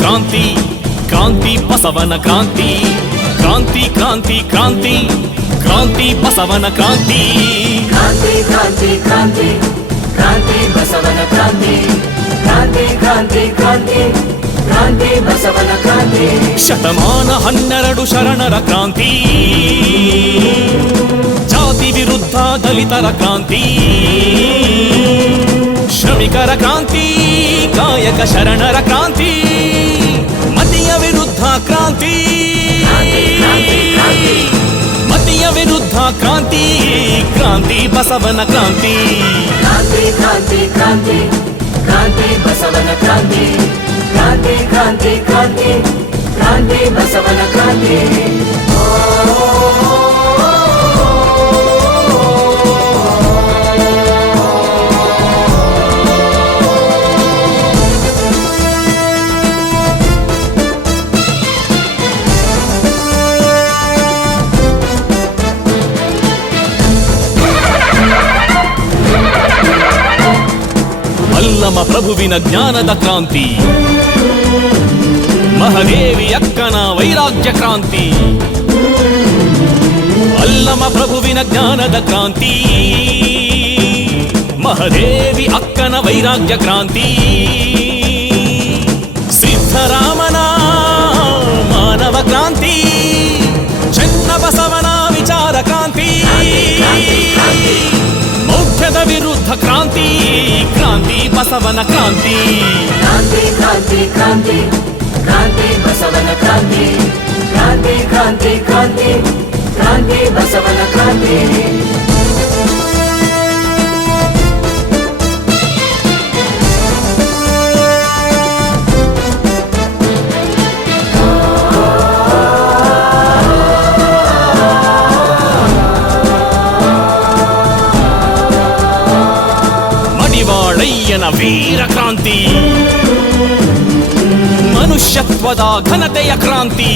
ಕ್ರಾಂತಿ ಕ್ರಾಂತಿ ಬಸವನ ಕ್ರಾಂತಿ ಕ್ರಾಂತಿ ಕ್ರಾಂತಿ ಕ್ರಾಂತಿ ಕ್ರಾಂತಿ ಬಸವನ ಕ್ರಾಂತಿ ಕ್ರಾಂತಿ ಕ್ರಾಂತಿ ಕ್ರಾಂತಿ ಕ್ರಾಂತಿ ಬಸವನ ಕ್ರಾಂತಿ ಕ್ರಾಂತಿ ಕ್ರಾಂತಿ ಕ್ರಾಂತಿ ಕ್ರಾಂತಿ ಬಸವನ ಕ್ರಾಂತಿ ಶತಮಾನ 12 ಶರಣರ ಕ್ರಾಂತಿ ಜಾತಿ ವಿರುದ್ಧ ದಲಿತರ ಕ್ರಾಂತಿ ಶ್ರಮಿಕರ ಕ್ರಾಂತಿ ಕಾಯಕ ಶರಣರ ಕ್ರಾಂತಿ ಮತಿಯ ವಿರುದ್ಧ ಕ್ರಾಂತಿ ಮತಿಯ ವಿರುದ್ಧ ಕ್ರಾಂತಿ ಕ್ರಾಂತಿ ಬಸವನ ಕ್ರಾಂತಿ ಕ್ರಾಂತಿ ಕ್ರಾಂತಿ ಕ್ರಾಂತಿ ಕ್ರಾಂತಿ ಬಸವನ ಕ್ರಾಂತಿ ಕ್ರಾಂತಿ ಕ್ರಾಂತಿ ಕ್ರಾಂತಿ ಕ್ರಾಂತಿ ಬಸವನ ಕ್ರಾಂತಿ ಅಲ್ಲಮ ಪ್ರಭುವಿನ ಜ್ಞಾನದ ಕ್ರಾಂತಿ ಮಹದೇವಿ ಅಕ್ಕನ ವೈರಾಗ್ಯ ಕ್ರಾಂತಿ ಅಲ್ಲಮ ಪ್ರಭುವಿನ ಜ್ಞಾನದ ಕ್ರಾಂತಿ ಮಹದೇವಿ ಅಕ್ಕನ ವೈರಾಗ್ಯ ಕ್ರಾಂತಿ ಸಿದ್ಧರಾಮನ ಮಾನವ ಕ್ರಾಂತಿ ಚೆನ್ನಬಸವನ ವಿಚಾರ ಕ್ರಾಂತಿ ಮೌಢ್ಯದ ವಿರುದ್ಧ ಕ್ರಾಂತಿ ಕ್ರಾಂತಿ ಬಸವನ ಕ್ರಾಂತಿ ಕ್ರಾಂತಿ ಕ್ರಾಂತಿ ಕ್ರಾಂತಿ ಕ್ರಾಂತಿ ಬಸವನ ಕ್ರಾಂತಿ ಕ್ರಾಂತಿ ಕ್ರಾಂತಿ ಕ್ರಾಂತಿ ಕ್ರಾಂತಿ ಬಸವನ ಕ್ರಾಂತಿ ಮಡಿವಾಳಯ್ಯನ ವೀರ ಕ್ರಾಂತಿ ಮನುಷ್ಯತ್ವದ ಘನತೆಯ ಕ್ರಾಂತಿ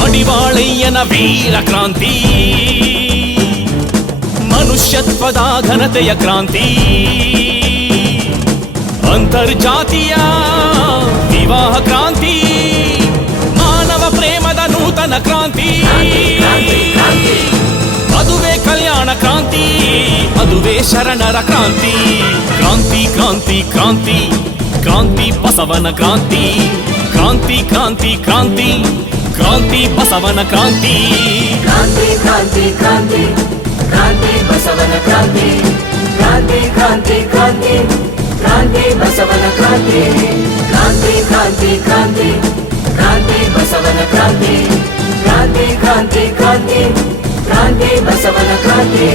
ಮಡಿವಾಳಯ್ಯನ ವೀರ ಕ್ರಾಂತಿ ಮನುಷ್ಯತ್ವದ ಘನತೆಯ ಕ್ರಾಂತಿ ಅಂತರ್ಜಾತೀಯ ವಿವಾಹ ಕ್ರಾಂತಿ ಮಾನವ ಪ್ರೇಮದ ನೂತನ ಕ್ರಾಂತಿ ಅದುವೇ ಕಲ್ಯಾಣ ಕ್ರಾಂತಿ ಅದುವೇ ಶರಣರ ಕ್ರಾಂತಿ ಕ್ರಾಂತಿ ಕ್ರಾಂತಿ ಕ್ರಾಂತಿ ಕ್ರಾಂತಿ ಬಸವನ ಕ್ರಾಂತಿ ಕ್ರಾಂತಿ ಕ್ರಾಂತಿ ಕ್ರಾಂತಿ ಕ್ರಾಂತಿ ಬಸವನ ಕ್ರಾಂತಿ ಕ್ರಾಂತಿ ಕ್ರಾಂತಿ ಕ್ರಾಂತಿ ಕ್ರಾಂತಿ ಬಸವನ ಕ್ರಾಂತಿ ಕ್ರಾಂತಿ ಕ್ರಾಂತಿ ಕ್ರಾಂತಿ ಕ್ರಾಂತಿ ಬಸವನ ಕ್ರಾಂತಿ ಕ್ರಾಂತಿ ಕ್ರಾಂತಿ ಕ್ರಾಂತಿ ಕ್ರಾಂತಿ ಬಸವನ ಕ್ರಾಂತಿ ಕ್ರಾಂತಿ ಕ್ರಾಂತಿ ಕ್ರಾಂತಿ ಕ್ರಾಂತಿ ಬಸವನ ಕ್ರಾಂತಿ